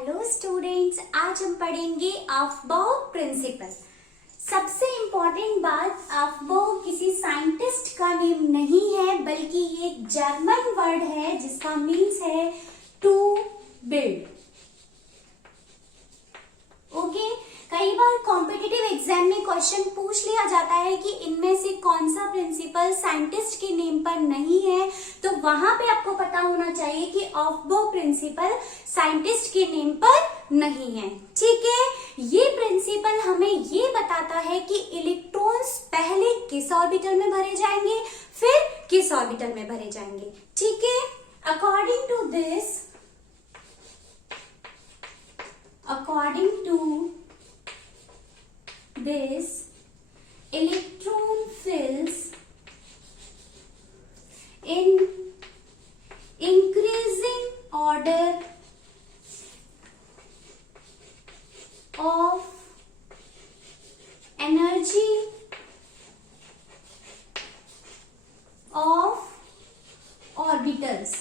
Hello students, आज हम पढ़ेंगे अफबाउ प्रिंसिपल। सबसे इम्पोर्टेंट बात, अफबाउ किसी साइंटिस्ट का नेम नहीं है, बल्कि ये एक जर्मन वर्ड है जिसका मीन्स है टू बिल्ड। ओके, कई बार कॉम्पिटिटिव एग्जाम में क्वेश्चन पूछ लिया जाता है कि इनमें से कौन सा प्रिंसिपल साइंटिस्ट के नेम पर नहीं है, तो वहां पे आपको पता होना चाहिए कि अफबाउ प्रिंसिपल साइंटिस्ट के नेम पर नहीं है। ठीक है, ये प्रिंसिपल हमें ये बताता है कि इलेक्ट्रॉन्स पहले किस ऑर्बिटल में भरे जाएंगे, फिर किस ऑर्बिटल में भरे जाएंगे। ठीक है, according to this electron fills in increasing order of energy of orbitals।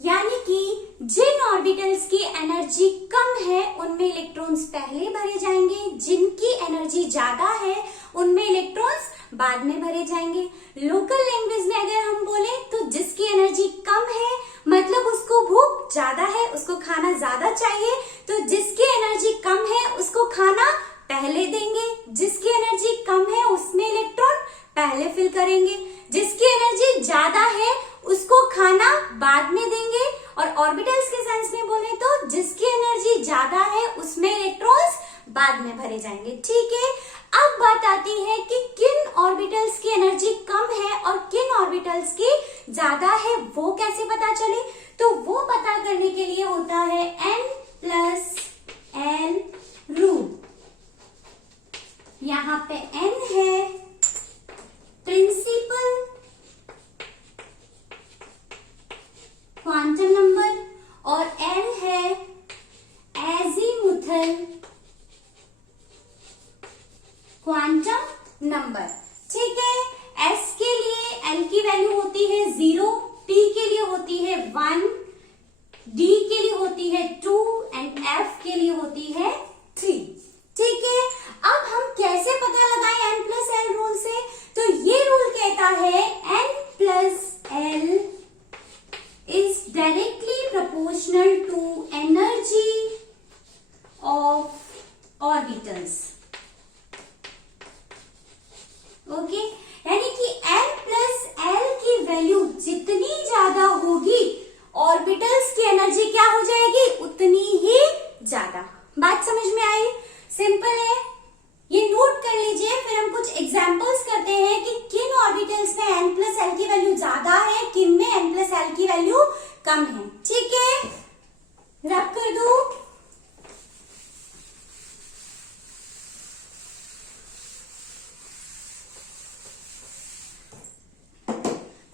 यानी कि जिन ऑर्बिटल्स की एनर्जी कम है उनमें इलेक्ट्रॉन्स पहले भरे जाएंगे, जिनकी एनर्जी ज्यादा है उनमें इलेक्ट्रॉन्स बाद में भरे जाएंगे। लोकल लैंग्वेज में अगर हम बोले तो जिसकी एनर्जी कम है मतलब उसको भूख ज्यादा है, उसको खाना ज्यादा चाहिए, तो जिसकी एनर्जी कम है उसको खाना पहले देंगे, जिसकी एनर्जी कम है उसमें इलेक्ट्रॉन पहले फिल करेंगे, जिसकी एनर्जी ज्यादा है उसको खाना बाद में देंगे। और ऑर्बिटल्स के सेंस में बोले तो जिसकी एनर्जी ज्यादा है उसमें इलेक्ट्रॉन्स बाद में भरे जाएंगे। ठीक है, अब बात आती है कि किन ऑर्बिटल्स की एनर्जी कम है और किन ऑर्बिटल्स की ज्यादा है, वो कैसे पता चले। तो वो पता करने के लिए होता है N+L रूल। यहाँ पे N है प्रिंसिपल क्वांटम नंबर और L है एजीमुथल क्वांटम नंबर। ठीक है, S के लिए L की वैल्यू होती है 0, T के लिए होती है 1, D के लिए होती है 2 एंड F के लिए होती है 3। ठीक है, अब हम कैसे पता लगाएं N+L रूल से। तो ये रूल कहता है N+L is directly proportional to energy of orbitals। Okay, यानी कि N+L की वैल्यू जितनी ज्यादा होगी ऑर्बिटल्स की एनर्जी क्या हो जाएगी, उतनी ही ज्यादा। बात समझ में आई? सिंपल है, ये नोट कर लीजिए। फिर हम कुछ एग्जांपल्स करते हैं कि किन ऑर्बिटल्स में N+L की वैल्यू ज्यादा है, किन में N+L की वैल्यू कम है। ठीक है, रब कर दो।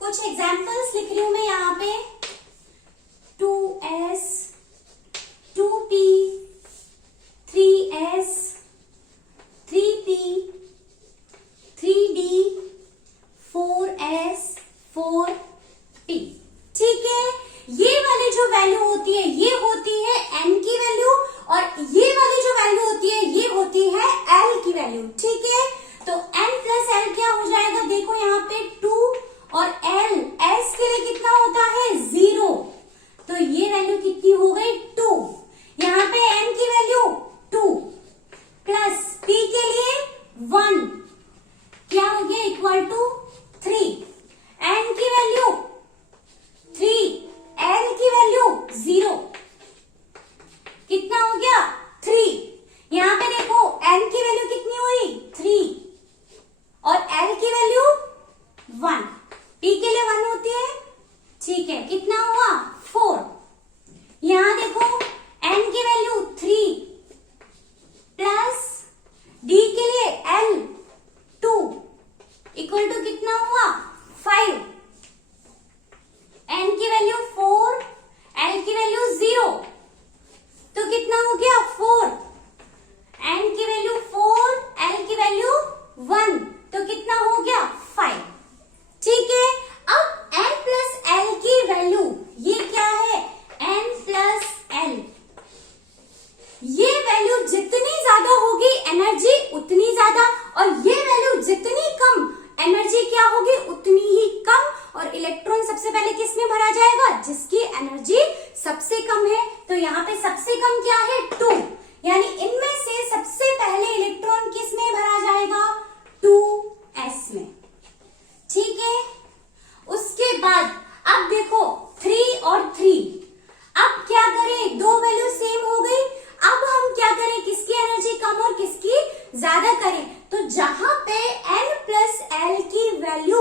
कुछ एग्जांपल्स लिख रही हूं मैं यहाँ पे। 2s, 2p, 3s, 3p, 3d, 4s, 4p। ठीक है, ये वाली जो वैल्यू होती है ये होती है n की वैल्यू, और ये वाली जो वैल्यू होती है ये होती है l की वैल्यू। ठीक है, तो N+L क्या हो जाएगा, देखो यहाँ पे 2 और L, S के लिए कितना होता है 0, तो ये वैल्यू कितनी हो गई 2। यहाँ पे n की वैल्यू 2 प्लस p के लिए 1 क्या हो गया इक्वल टू 3, n की वैल्यू 3, L की वैल्यू 0, कितना हो गया 3। यहाँ पे देखो n की वैल्यू कितनी हुई 3 और L की वैल्यू 1, p के लिए 1 होती है। ठीक है, कितना हुआ 4। यहाँ देखो n की वैल्यू 3 प्लस d के लिए L 2 इक्वल टू कितना हुआ 5, n की वैल्यू 4, L की वैल्यू 0, तो कितना हो गया 4, n की वैल्यू 4, L की वैल्यू 1, तो कितना हो गया 5। ठीक है, अब N+L की वैल्यू सबसे पहले किस में भरा जाएगा? जिसकी एनर्जी सबसे कम है। तो यहाँ पे सबसे कम क्या है? 2, यानी इनमें से सबसे पहले इलेक्ट्रॉन किस में भरा जाएगा? 2s में। ठीक है, उसके बाद अब देखो 3 और 3, अब क्या करें? दो वैल्यू सेम हो गई। अब हम क्या करें? किसकी एनर्जी कम और किसकी ज्यादा करें? तो जहां पे n प्लस एल की वैल्यू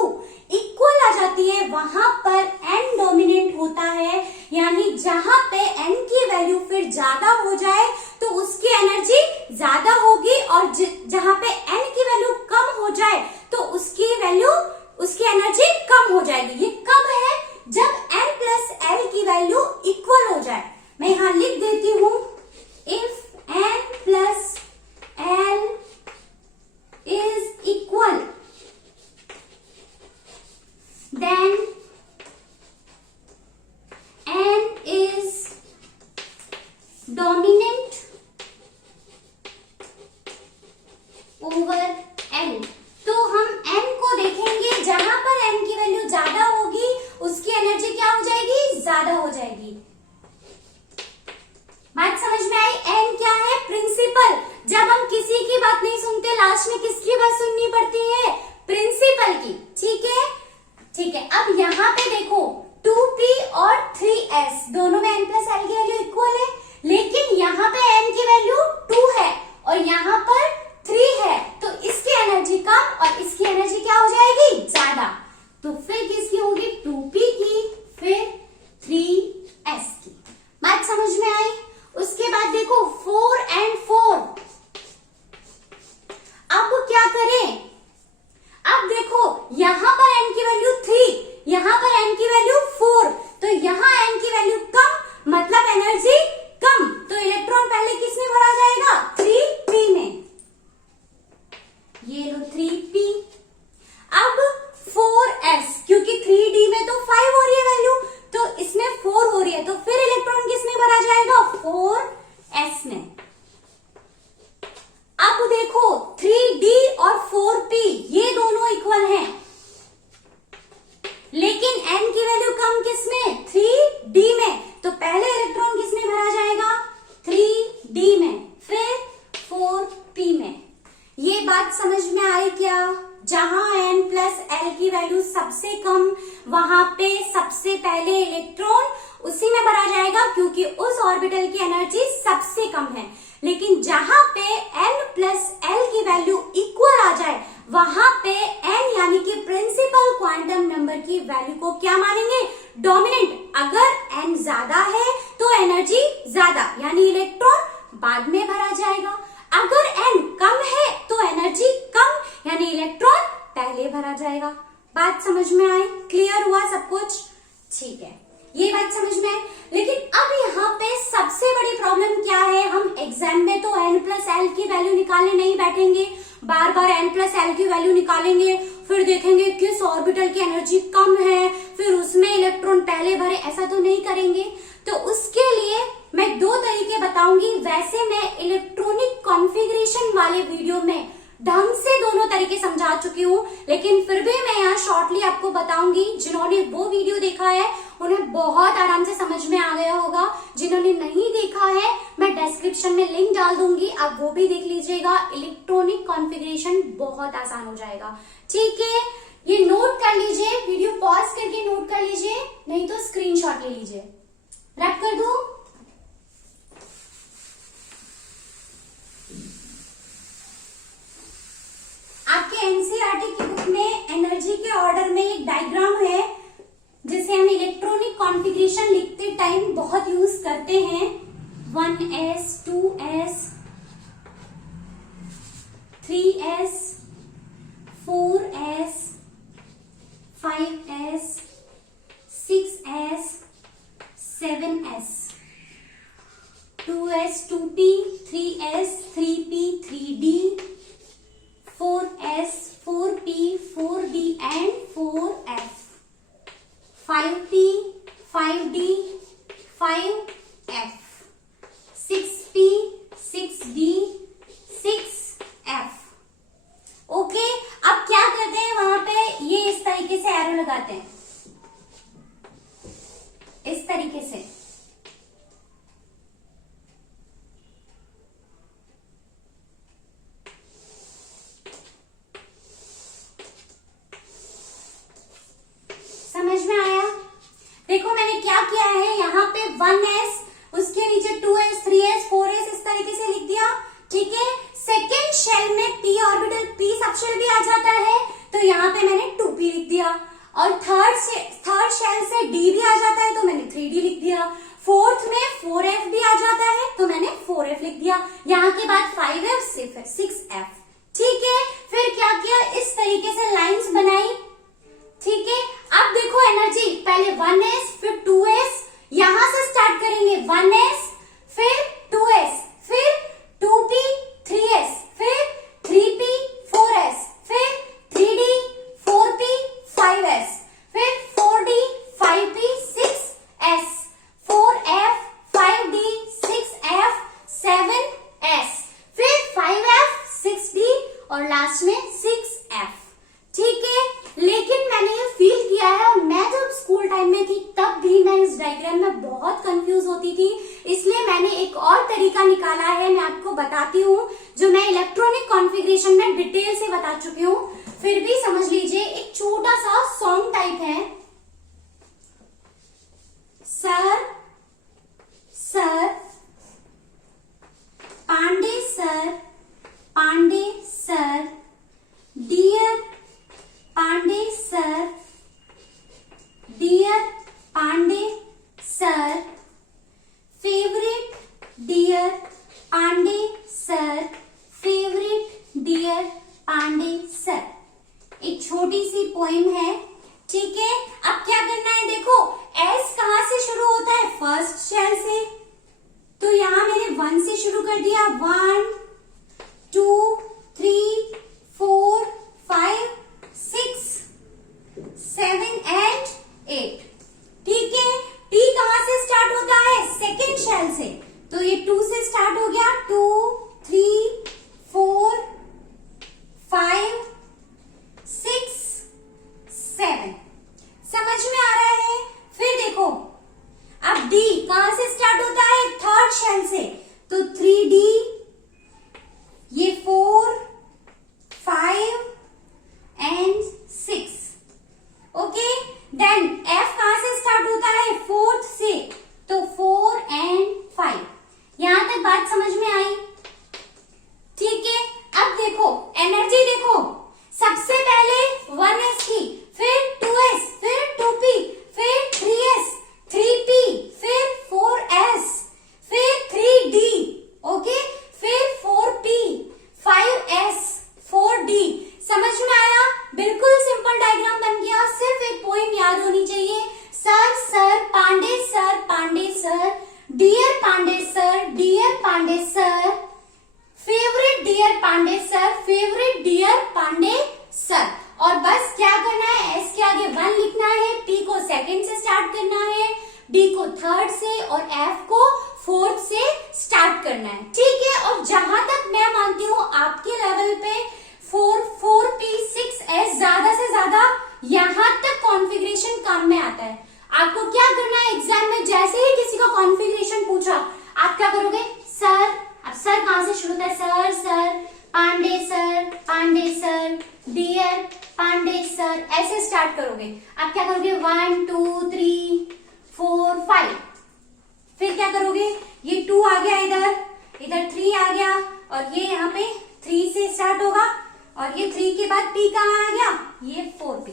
इक्वल आ जाती है वहां पर n डोमिनेंट होता है, यानी जहां पे n की वैल्यू फिर ज्यादा हो जाए तो उसकी एनर्जी ज्यादा होगी, और जहां पे n की वैल्यू कम हो जाए तो उसकी एनर्जी कम हो जाएगी। ये कब है? जब n प्लस एल की वैल्यू इक्वल हो जाए। मैं यहां लिख देती हूं, if n plus L is equal, then n is dominant over l। तो हम n को देखेंगे, जहां पर n की वैल्यू ज्यादा होगी उसकी एनर्जी क्या हो जाएगी? ज्यादा हो जाएगी। बात समझ में आई? n क्या है? प्रिंसिपल। जब हम किसी की बात नहीं सुनते, लास्ट में किसकी बात सुननी पड़ती है? प्रिंसिपल की। ठीक है, ठीक है। अब यहाँ पे देखो 2p और 3s दोनों में n प्लस एल की वैल्यू इक्वल है, लेकिन यहाँ पे n की वैल्यू 2 है और यहाँ पर 3 है, तो इसकी एनर्जी कम और इसकी एनर्जी क्या हो जाएगी? ज्यादा। तो फिर किसकी होगी? 2p की, फिर 3s की। बात समझ में आई? उसके बाद देखो 4 and 4, अब क्या करें? अब देखो यहां पर n की वैल्यू 3, यहां पर n की वैल्यू 4, तो यहां n की वैल्यू कम, मतलब एनर्जी कम, तो इलेक्ट्रॉन पहले किस में भरा जाएगा? 3p में। ये लो 3p। अब 4s, क्योंकि 3d में तो 5 हो रही है वैल्यू, तो इसमें 4 हो रही है, तो फिर इलेक्ट्रॉन किस में भरा जाएगा? 4s में। अब देखो 3d और 4p ये दोनों इक्वल हैं, लेकिन n की वैल्यू कम किसमें? 3d में, तो पहले इलेक्ट्रॉन किस में भरा जाएगा? 3d में, फिर 4p में। ये बात समझ में आई क्या? जहां n प्लस एल की वैल्यू सबसे कम, वहां पे सबसे पहले इलेक्ट्रॉन उसी में भरा जाएगा, क्योंकि उस ऑर्बिटल की एनर्जी सबसे कम है। लेकिन जहां पे n प्लस एल की वैल्यू इक्वल आ जाए, वहां पे n यानी कि प्रिंसिपल क्वांटम नंबर की वैल्यू को क्या मानेंगे? डोमिनेंट। अगर n ज्यादा है तो एनर्जी ज्यादा, यानी इलेक्ट्रॉन बाद में भरा जाएगा। अगर n कम है तो एनर्जी कम, यानी इलेक्ट्रॉन पहले भरा जाएगा। बात समझ में आई? क्लियर हुआ सब कुछ? ठीक है, ये बात समझ में आई। लेकिन अब यहाँ पे सबसे बड़ी प्रॉब्लम क्या है? हम एग्जाम में तो n प्लस एल की वैल्यू निकालने नहीं बैठेंगे, बार बार n प्लस एल की वैल्यू निकालेंगे, फिर देखेंगे किस ऑर्बिटल की एनर्जी कम है, फिर उसमें इलेक्ट्रॉन पहले भरे, ऐसा तो नहीं करेंगे। तो उसके लिए मैं 2 तरीके बताऊंगी। वैसे मैं इलेक्ट्रॉनिक कॉन्फ़िगरेशन वाले वीडियो में ढंग से दोनों तरीके समझा चुकी हूँ, लेकिन फिर भी मैं यहाँ शॉर्टली आपको बताऊंगी। जिन्होंने वो वीडियो देखा है उन्हें बहुत आराम से समझ में आ गया होगा, जिन्होंने नहीं देखा है मैं डिस्क्रिप्शन में लिंक डाल दूंगी, आप वो भी देख लीजिएगा। इलेक्ट्रॉनिक कॉन्फ़िगरेशन बहुत आसान हो जाएगा। ठीक है, ये नोट कर लीजिए, वीडियो पॉज करके नोट कर लीजिए, नहीं तो स्क्रीनशॉट ले लीजिए। रैप कर दूं? आपके एनसीईआरटी की बुक में एनर्जी के ऑर्डर में एक डायग्राम है, जिसे हम इलेक्ट्रॉनिक कॉन्फ़िगरेशन लिखते टाइम बहुत यूज करते हैं। 1s, 2s, 3s, 4s, 5s, 6s, 7s, 2s, 2p, 3s, 3p, 3d, 4s, 4p, 4d and 4f, 5p, 5d, 5f, 6p, 6d, 6f। Okay, अब क्या करते हैं, वहां पे ये इस तरीके से एरो लगाते हैं। तरीके से। समझ में आया? देखो मैंने क्या किया है, यहाँ पे 1s, उसके नीचे 2s, 3s, 4s इस तरीके से लिख दिया। ठीक है, सेकेंड शेल में p ऑर्बिटल, p सबशेल भी आ जाता है, तो यहाँ पे मैंने 2p लिख दिया। और थर्ड शेल से d भी आ जाता है, तो मैंने 3d लिख दिया। फोर्थ में 4f भी आ जाता है, तो मैंने 4f लिख दिया। यहाँ के बाद 5f, 6f। ठीक है, फिर क्या किया, इस तरीके से लाइंस बनाई। ठीक है, अब देखो एनर्जी, पहले 1s फिर 2s, यहां से स्टार्ट करेंगे। 1s फिर 2s फिर 2p 3s फिर 3p 4s फिर 3d 4p 5s फिर 4d 5p 6s 4f 5d 6f 7s फिर 5f 6d और लास्ट में 6f। ठीक है, लेकिन मैंने ये फील किया है, और मैं जब स्कूल टाइम में थी तब भी मैं इस डायग्राम में बहुत कंफ्यूज होती थी, इसलिए मैंने एक और तरीका निकाला है, मैं आपको बताती हूँ, जो मैं इलेक्ट्रॉनिक कॉन्फ़िगरेशन में डिटेल से बता चुकी हूँ। फिर भी समझ लीजिए, एक छोटा सा सॉन्ग टाइप है। Sir sir Pandey sir dear Pandey sir dear Pandey sir favourite dear Pandey sir favourite dear Pandey sir. एक छोटी सी पोएम है। ठीक है, अब क्या करना है, देखो एस कहां से शुरू होता है, फर्स्ट शेल से, तो यहां मैंने 1 से शुरू कर दिया। 1 2 3 4 5 6 7 and 8। ठीक है, टी कहां से स्टार्ट होता है, सेकेंड शेल से, तो ये 2 से स्टार्ट हो गया। 2 3 4 5 6 7। समझ में आ रहा है? फिर देखो, अब डी कहां से स्टार्ट होता है, थर्ड शेल से, तो 3d, ये 4 5 and 6। ओके, देन एफ कहां से स्टार्ट होता है, फोर्थ से, तो 4 and 5। यहां तक बात समझ में आई? ठीक है, अब देखो एनर्जी, देखो सबसे पहले 1s की, फिर 2s, फिर 2p, फिर 3s, 3p, फिर 4s, फिर 3d, ओके, फिर 4p, 5s, 4d। समझ में आया? बिल्कुल सिंपल डायग्राम बन गया, सिर्फ एक पोएम याद होनी चाहिए। Sir sir Pandey sir dear Pandey sir dear Pandey sir favourite dear Pandey sir favourite dear Pandey sir. और बस क्या करना है, एस के आगे 1 लिखना है, पी को सेकंड से स्टार्ट करना है, डी को थर्ड से और एफ को फोर्थ से स्टार्ट करना है। ठीक है, और जहां तक मैं मानती हूँ आपके लेवल पे 4p 6s ज्यादा से ज्यादा यहां तक कॉन्फ़िगरेशन काम में आता है। आपको क्या करना है, एग्जाम में जैसे ही किसी का कॉन्फ़िगरेशन पूछा, आप क्या करोगे, सर, अब सर कहां से शुरू होता है, sir Pandey sir dear Pandey sir, ऐसे स्टार्ट करोगे। आप क्या करोगे, 1 2 3 4 5, फिर क्या करोगे, ये 2 आ गया, इधर 3 आ गया, और ये यहाँ पे 3 से स्टार्ट होगा, और ये 3 के बाद p कहाँ आ गया, ये 4p।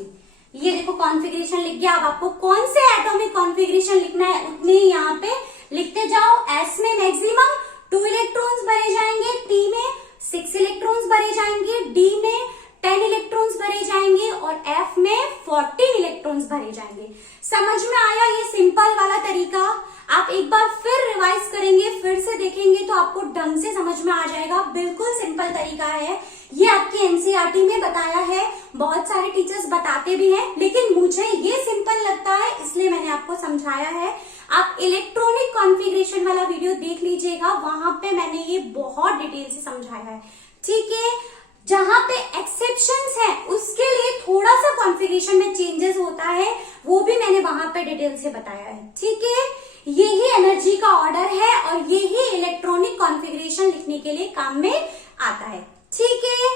ये देखो कॉन्फ़िगरेशन लिख गया। अब आपको कौन से एटॉमिक कॉन्फ़िगरेशन लिखना है उतने ही यहाँ पे लिखते जाओ। s में मैक्सिमम 2 इलेक्ट्रॉन्स भरे जाएंगे, p में 6 इलेक्ट्रॉन्स भरे जाएंगे, d में 10 इलेक्ट्रॉन्स भरे जाएंगे, और f में 14 इलेक्ट्रॉन्स भरे जाएंगे। समझ में आया ये सिंपल वाला तरीका? आप एक बार फिर रिवाइज करेंगे, फिर से देखेंगे तो आपको ढंग से समझ में आ जाएगा। बिल्कुल सिंपल तरीका है, ये आपके एनसीईआरटी में बताया है, बहुत सारे टीचर्स बताते भी हैं, लेकिन मुझे ये सिंपल लगता है इसलिए मैंने आपको समझाया है। आप इलेक्ट्रॉनिक कॉन्फ़िगरेशन वाला वीडियो देख लीजिएगा, वहां पे मैंने ये बहुत डिटेल से समझाया है। ठीक है, जहां पे एक्सेप्शंस है उसके लिए थोड़ा सा कॉन्फ़िगरेशन में चेंजेस होता है, वो भी मैंने वहां पे डिटेल से बताया है। ठीक है, यही एनर्जी का ऑर्डर है और यही इलेक्ट्रॉनिक कॉन्फ़िगरेशन लिखने के लिए काम में आता है। ठीक है,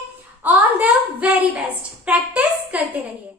all the very best, practice करते रहिए।